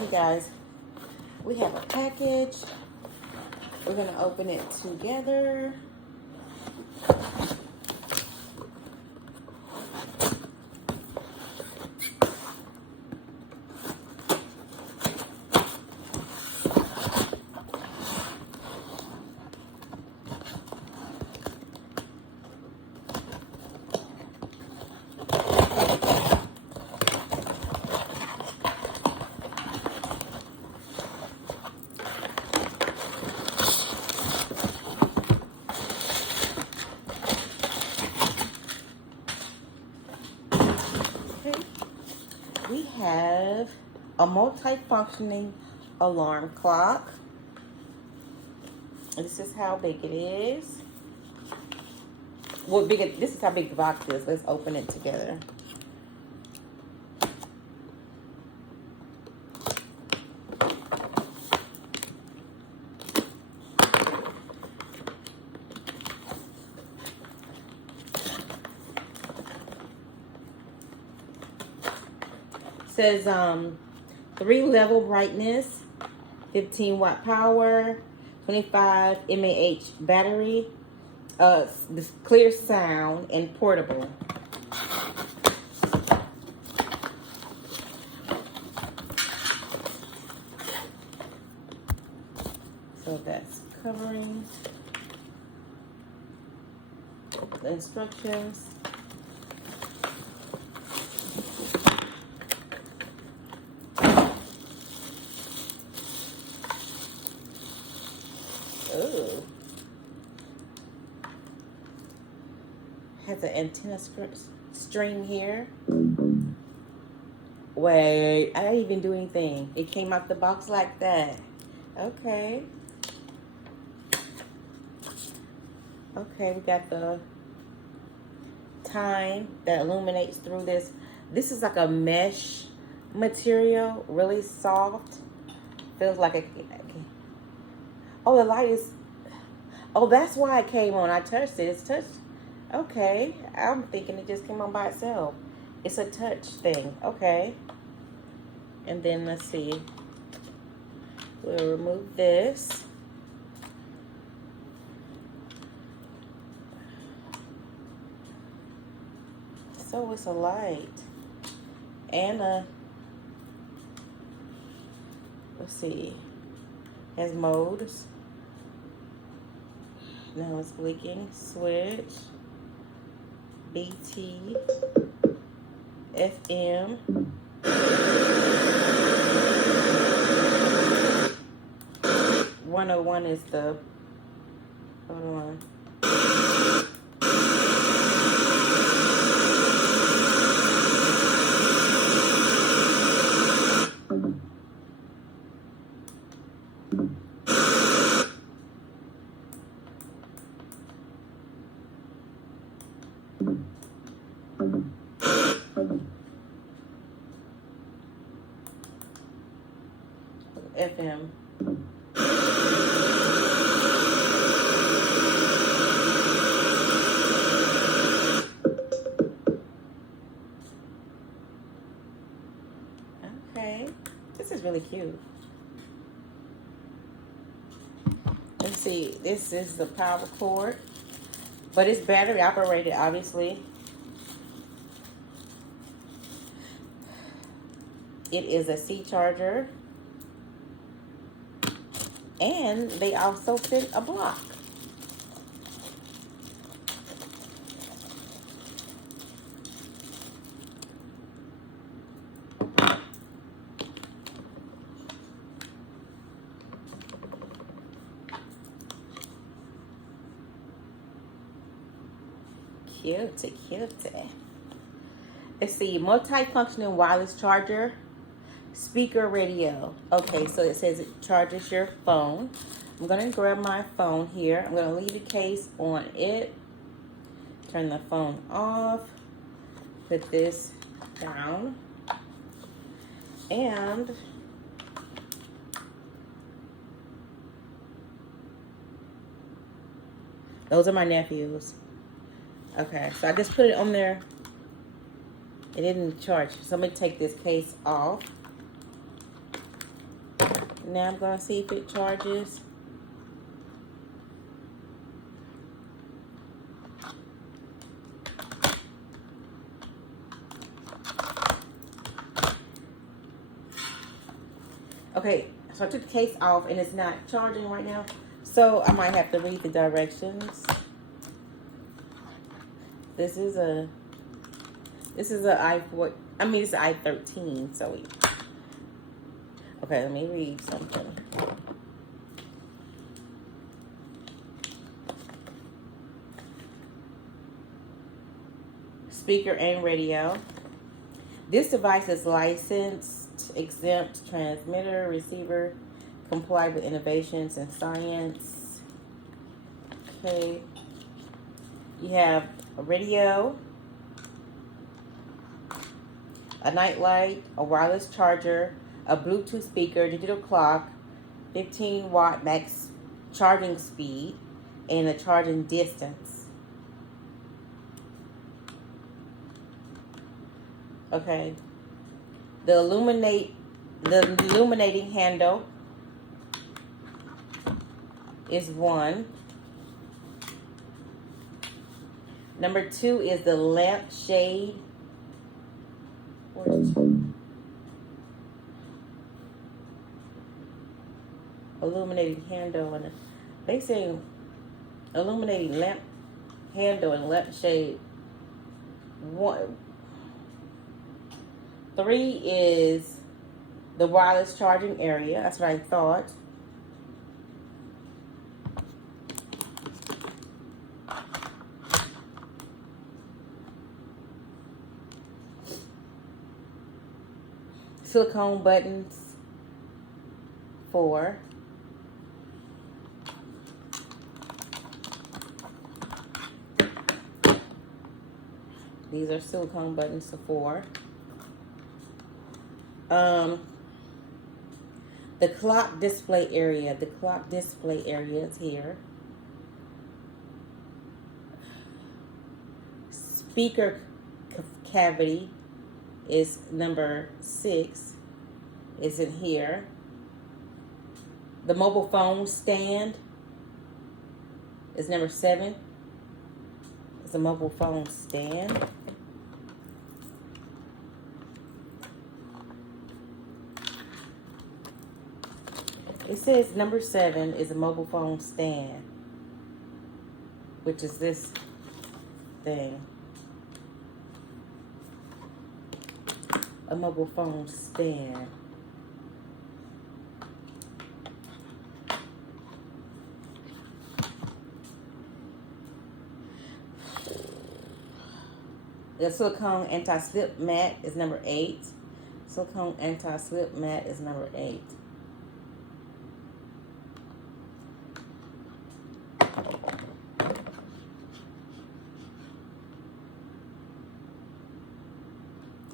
Hey guys, we have a package. We're gonna open it together. Okay. We have a multi-functioning alarm clock. This is how big it is. Well, this is how big the box is. Let's open it together. It says 3-level brightness, 15-watt power, 25 mAh battery, this clear sound, and portable. So that's covering the instructions. Oh, has an antenna string here. Wait, I didn't even do anything. It came out the box like that. Okay. Okay, we got the time that illuminates through this. This is like a mesh material, really soft. Feels like a. Oh, the light is. Oh, that's why it came on. I touched it. It's touched. Okay, I'm thinking it just came on by itself. It's a touch thing. Okay. And then let's see. We'll remove this. So it's a light and a, let's see, has modes. Now it's blinking. Switch, BT, FM. 101 is the, hold on. FM. Okay, this is really cute. Let's see, this is the power cord, but it's battery operated, obviously. It is a C charger, and they also fit a block. Cute, cute. Let's see, multi-functioning wireless charger, speaker, radio. Okay, so it says it charges your phone. I'm gonna grab my phone here. I'm gonna leave the case on it. Turn the phone off. Put this down. And those are my nephews. Okay, so I just put it on there. It didn't charge. So let me take this case off. Now I'm going to see if it charges. Okay, so I took the case off and it's not charging right now. So I might have to read the directions. This is a i4. I mean, it's an i13. So okay, let me read something. Speaker and radio. This device is licensed, exempt, transmitter, receiver, comply with innovations in science. Okay. You have a radio, a nightlight, a wireless charger, a Bluetooth speaker, digital clock, 15-watt max charging speed, and a charging distance. Okay. The illuminating handle is 1. Number 2 is the lamp shade. Where's 2? Illuminating handle, and they say illuminating lamp handle and lamp shade. 1. 3 is the wireless charging area. That's what I thought. Silicone buttons. 4. These are silicone buttons, so 4. The clock display area. The clock display area is here. Speaker cavity is number 6. Is in here. The mobile phone stand is number 7. It's a mobile phone stand. It says number 7 is a mobile phone stand, which is this thing. A mobile phone stand. The silicone anti-slip mat is number 8. Silicone anti-slip mat is number 8.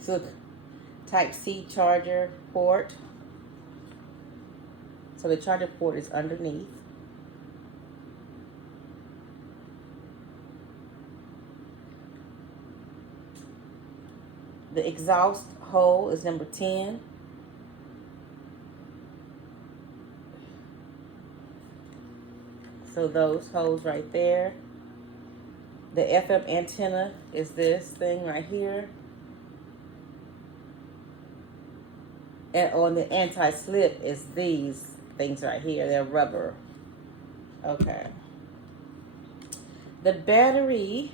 So Type-C charger port. So the charger port is underneath. The exhaust hole is number 10. So those holes right there. The FM antenna is this thing right here. And on the anti-slip is these things right here. They're rubber. Okay. The battery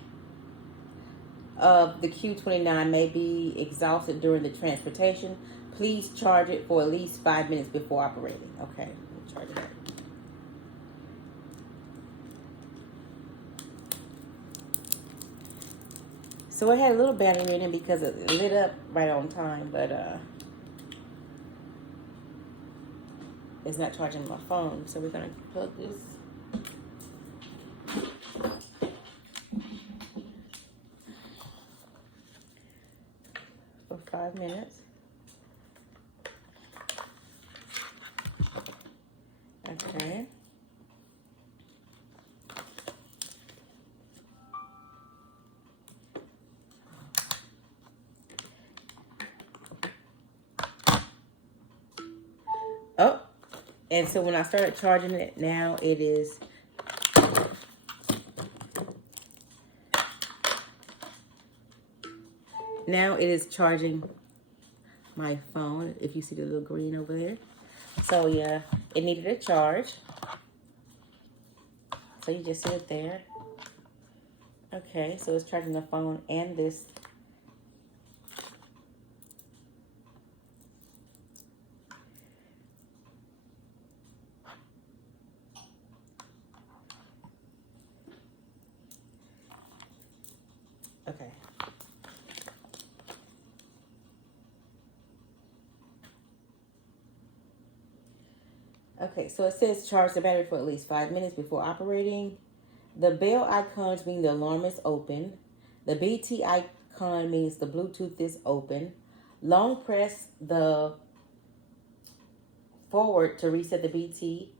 of the Q29 may be exhausted during the transportation. Please charge it for at least 5 minutes before operating. Okay, let me charge it. So it had a little battery in it because it lit up right on time, but it's not charging my phone. So we're gonna plug this. For 5 minutes. Okay. Oh, And so when I started charging it, now it is charging my phone. If you see the little green over there. So yeah, it needed a charge. So you just sit it there. Okay, so it's charging the phone and this. Okay. Okay, so it says charge the battery for at least 5 minutes before operating. The bell icons mean the alarm is open. The BT icon means the Bluetooth is open. Long press the forward to reset the BT.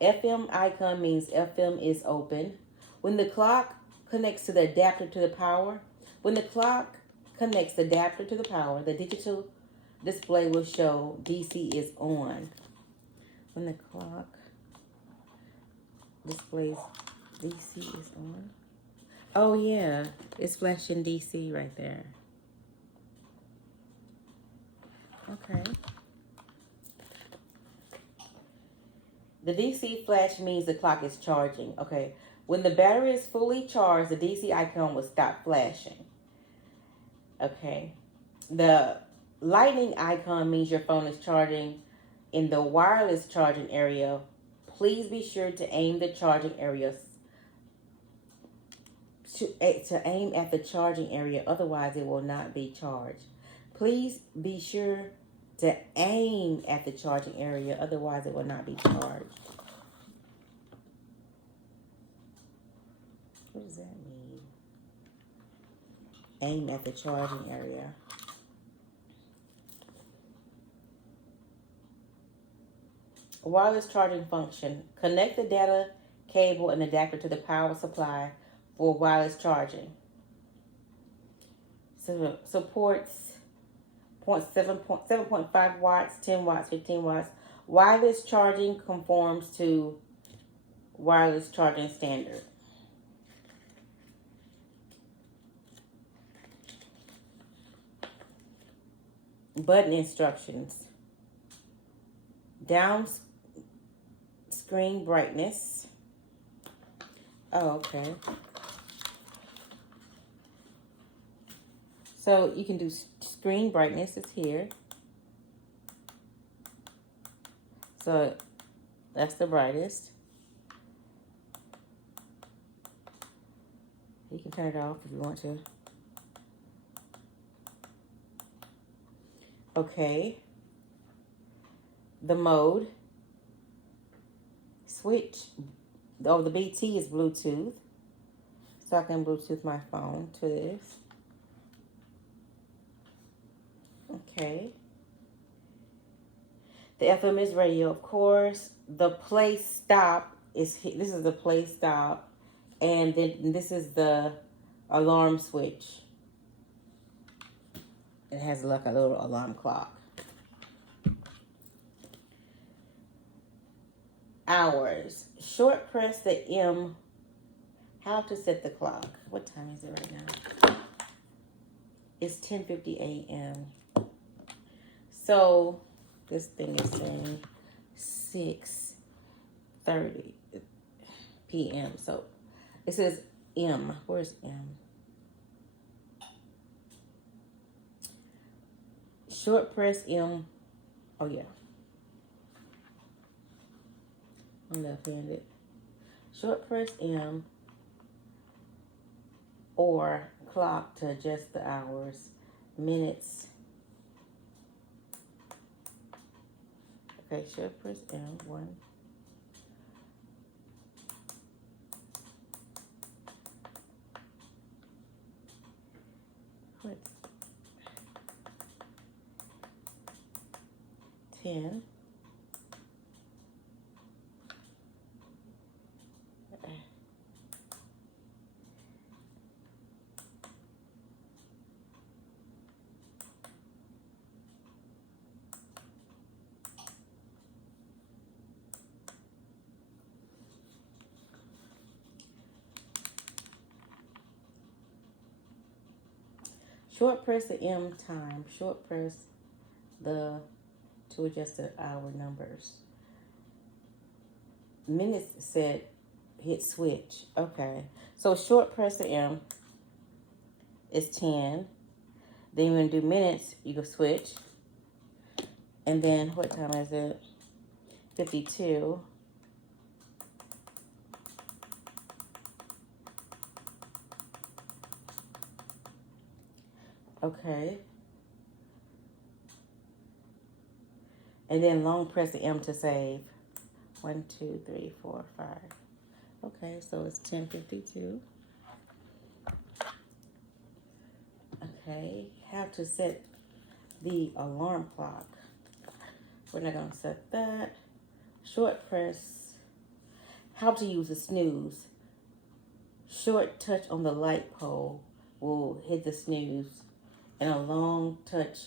FM icon means FM is open. When the clock connects to the adapter to the power, the digital display will show DC is on. When the clock displays DC is on. Oh yeah, it's flashing DC right there. Okay. The DC flash means the clock is charging. Okay. When the battery is fully charged, the DC icon will stop flashing. Okay. The lightning icon means your phone is charging in the wireless charging area. Please be sure to aim the charging area to aim at the charging area, otherwise it will not be charged. Please be sure to aim at the charging area, otherwise it will not be charged. What does that mean? Aim at the charging area. Wireless charging function. Connect the data cable and adapter to the power supply for wireless charging. So supports 7.5 watts, 10 watts, 15 watts. Wireless charging conforms to wireless charging standard. Button instructions. Down screen brightness. Oh, okay. So you can do screen brightness. It's here. So that's the brightest. You can turn it off if you want to. Okay. The mode. Switch. Oh, the BT is Bluetooth. So I can Bluetooth my phone to this. Okay. The FM is radio, of course. The play stop is, this is the play stop. And then this is the alarm switch. It has like a little alarm clock. Hours. Short press the M. How to set the clock. What time is it right now? It's 10:50 a.m. So this thing is saying 6:30 p.m. So it says M. Where's M? Short press M. Oh yeah. I'm left-handed. Short press M or clock to adjust the hours, minutes. Okay, short press M, 1. What? 10. Short press the M time. Short press the to adjust the hour numbers. Minutes said hit switch. Okay. So short press the M is 10. Then you're going to do minutes, you go switch. And then what time is it? 52. Okay. And then long press the M to save. 1, 2, 3, 4, 5. Okay, so it's 10:52. Okay, how to set the alarm clock. We're not going to set that. Short press. How to use the snooze. Short touch on the light pole will hit the snooze, and a long touch,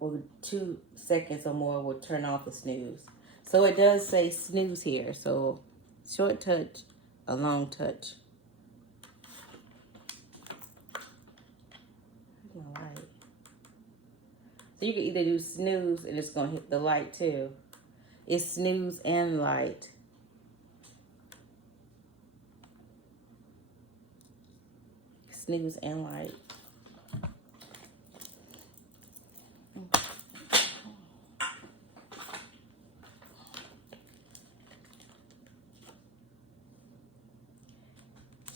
or 2 seconds or more, will turn off the snooze. So it does say snooze here. So short touch, a long touch. All right. So you can either do snooze and it's going to hit the light too. It's snooze and light. Snooze and light.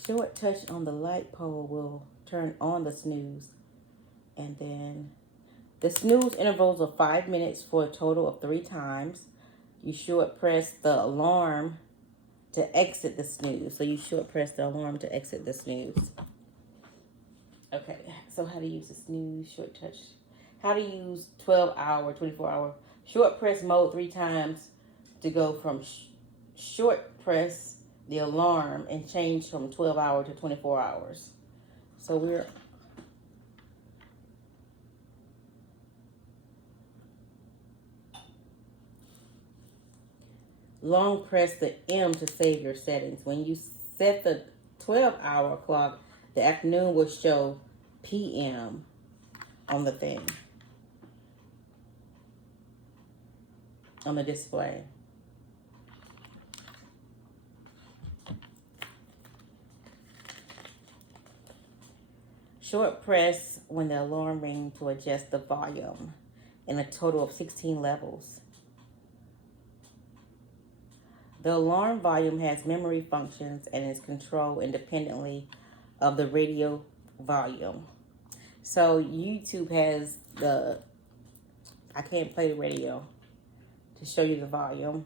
Short touch on the light pole will turn on the snooze. And then the snooze intervals are 5 minutes for a total of 3 times. You short press the alarm to exit the snooze. So you short press the alarm to exit the snooze. Okay, so how to use the snooze, short touch. How to use 12-hour, 24-hour. Short press mode 3 times to go from short press the alarm and change from 12-hour to 24 hours. So we're long press the M to save your settings. When you set the 12-hour clock, the afternoon will show PM on the thing, on the display. Short press when the alarm rings to adjust the volume in a total of 16 levels. The alarm volume has memory functions and is controlled independently of the radio volume. So YouTube has the, I can't play the radio to show you the volume.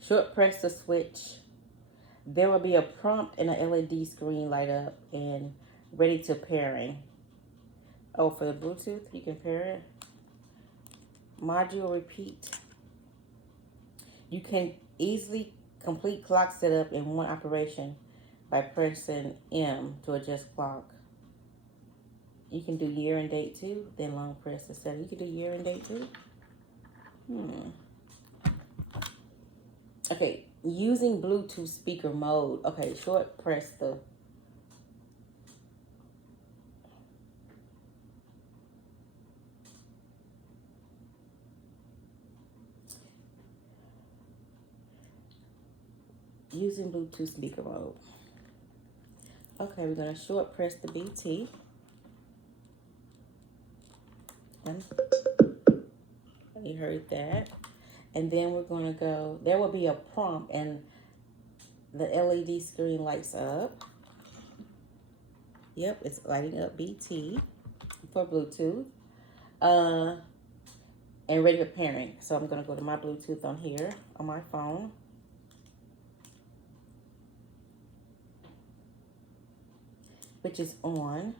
Short press the switch. There will be a prompt and an LED screen light up and ready to pairing. Oh, for the Bluetooth, you can pair it. Module repeat. You can easily complete clock setup in one operation by pressing M to adjust clock. You can do year and date too, then long press the setting. You can do year and date too. Okay, using Bluetooth speaker mode. Okay, short press the using Bluetooth speaker mode. Okay, we're gonna short press the BT. You heard that. And then we're gonna go, there will be a prompt and the LED screen lights up. Yep, it's lighting up BT for Bluetooth. And ready for pairing. So I'm gonna go to my Bluetooth on here on my phone. Which is on.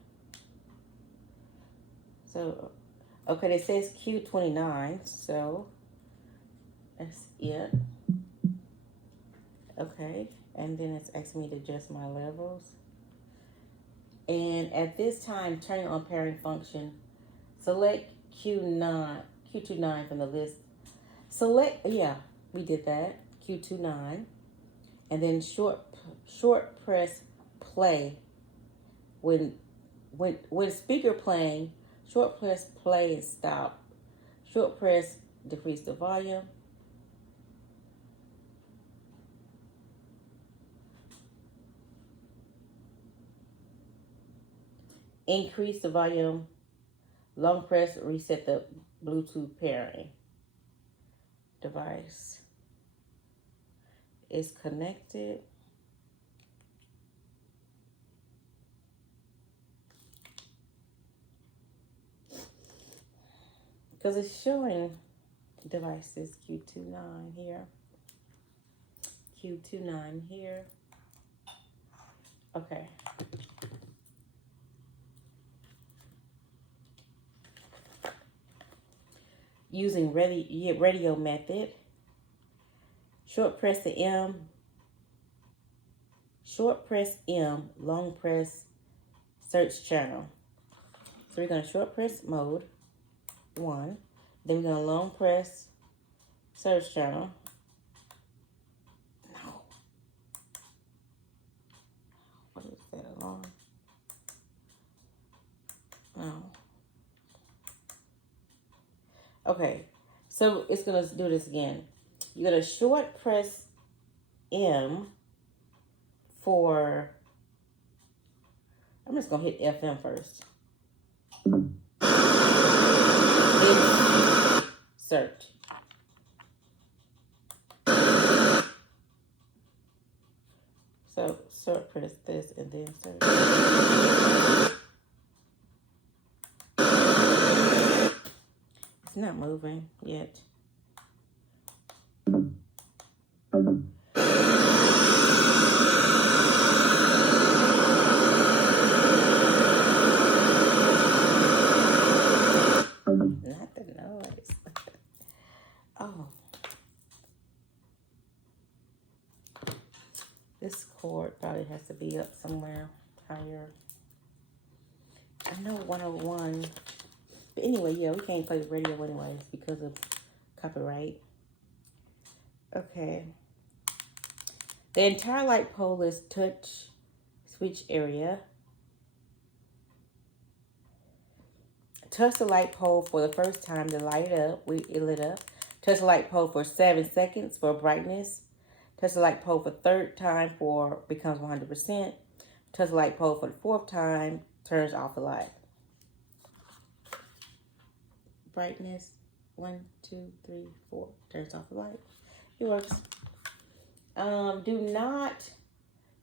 So, okay, it says Q29, so that's it. Okay, and then it's asking me to adjust my levels. And at this time, turning on pairing function, select Q29 from the list. Select, yeah, we did that, Q29. And then short short press play. When speaker playing, short press play and stop. Short press decrease the volume. Increase the volume. Long press reset the Bluetooth pairing. Device is connected. Because it's showing devices Q29 here. Q29 here. Okay. Using radio method. Short press the M. Short press M. Long press search channel. So we're going to short press mode 1. Then we're going to long press search channel. No. What is that alarm? No. Okay. So it's going to do this again. You're going to short press M for, I'm just going to hit FM first. Then search. So short press this and then search. It's not moving yet. Not the noise. Oh. This cord probably has to be up somewhere higher. I know 101. But anyway, yeah, we can't play the radio anyways because of copyright. Okay. The entire light pole is touch switch area. Touch the light pole for the first time to light it up. It lit up. Touch the light pole for 7 seconds for brightness. Touch the light pole for the third time for becomes 100%. Touch the light pole for the fourth time, turns off the light. Brightness, 1, 2, 3, 4, turns off the light. It works. Do not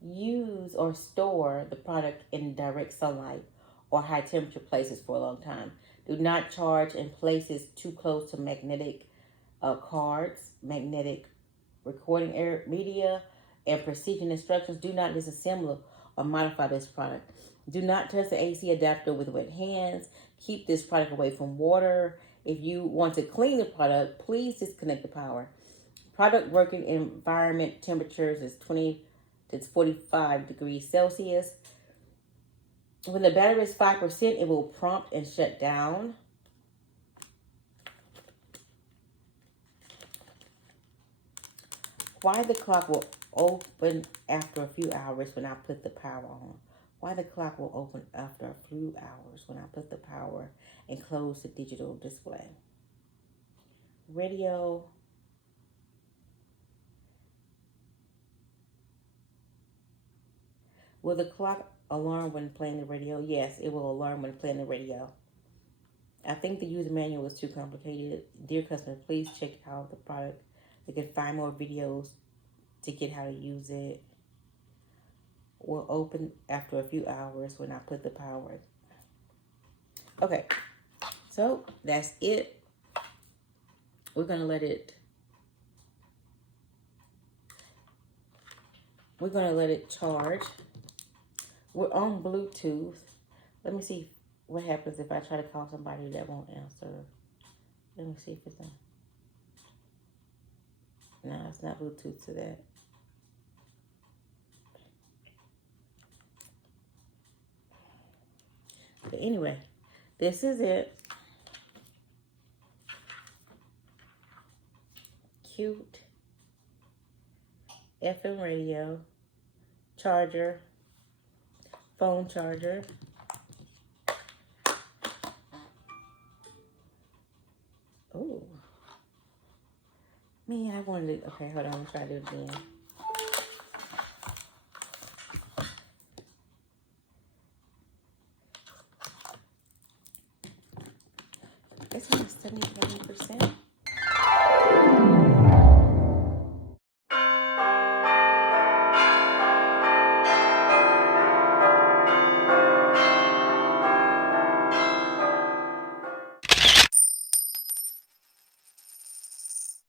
use or store the product in direct sunlight or high temperature places for a long time. Do not charge in places too close to magnetic cards, magnetic recording media, and precision instructions. Do not disassemble or modify this product. Do not touch the AC adapter with wet hands. Keep this product away from water. If you want to clean the product, please disconnect the power. Product working environment temperatures is 20 to 45 degrees Celsius. When the battery is 5%, it will prompt and shut down. Why the clock will open after a few hours when I put the power on. Why the clock will open after a few hours when I put the power and close the digital display. Radio. Will the clock alarm when playing the radio? Yes, it will alarm when playing the radio. I think the user manual is too complicated. Dear customer, please check out the product. You can find more videos to get how to use it. Will open after a few hours when I put the power. Okay, so that's it. We're gonna let it charge. We're on Bluetooth. Let me see what happens if I try to call somebody that won't answer. Let me see if it's on. No, it's not Bluetooth to that. But anyway, this is it. Cute FM radio. charger, phone charger. Oh, man, I wanted it. Okay, hold on. I'm going to try to do it again. It's only 77%.